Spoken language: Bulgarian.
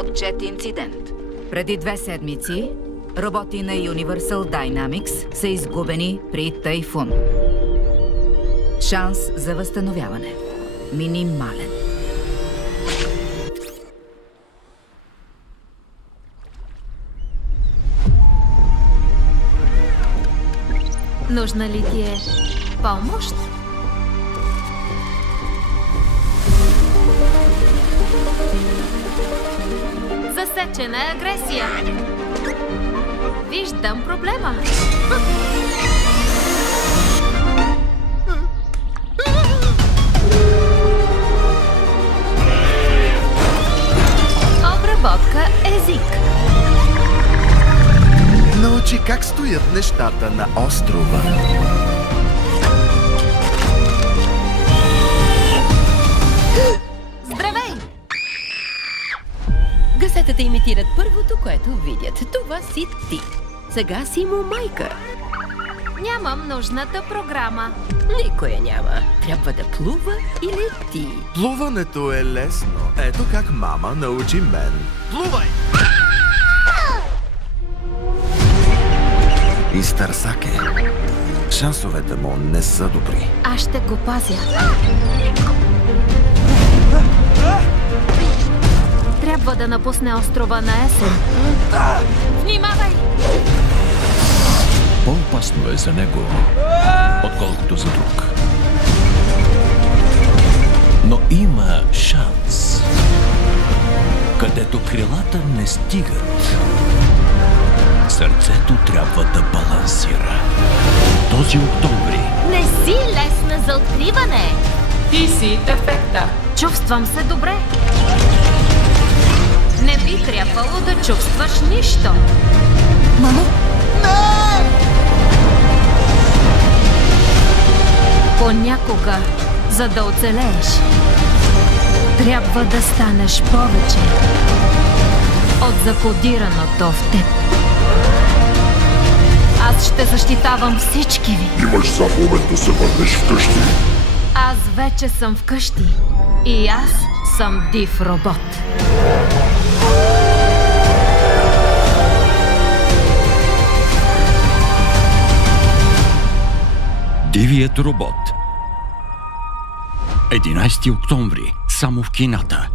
Отчет инцидент. Преди 2 седмици роботи на Universal Dynamics са изгубени при тайфун. Шанс за възстановяване минимален. Нужна ли ти е помощ? Засечена е агресия. Виждам проблема. Обработка език. Научи как стоят нещата на острова. Здравей! Гъсетата имитират първото, което видят. Това си ти. Сега си му майка. Нямам нужната програма. Никоя няма. Трябва да плува и лети. Плуването е лесно. Ето как мама научи мен. Плувай! И Старсаке. Шансовете му не са добри. Аз ще го пазя. Трябва да напусне острова на есен. Внимавай! По-опасно е за него, отколкото за друг. Но има шанс, където крилата не стигат. Сърцето трябва да балансира. Този октомври. Не си лесна за откриване! Ти си ефекта. Чувствам се добре. Не би трябвало да чувстваш нищо. Мамо? Понякога, за да оцелееш, трябва да станеш повече от закодираното в теб. Аз ще защитавам всички ви. Имаш заповед да се върнеш вкъщи. Аз вече съм вкъщи. И аз съм див робот. Дивият робот. 11 октомври. Само в кината.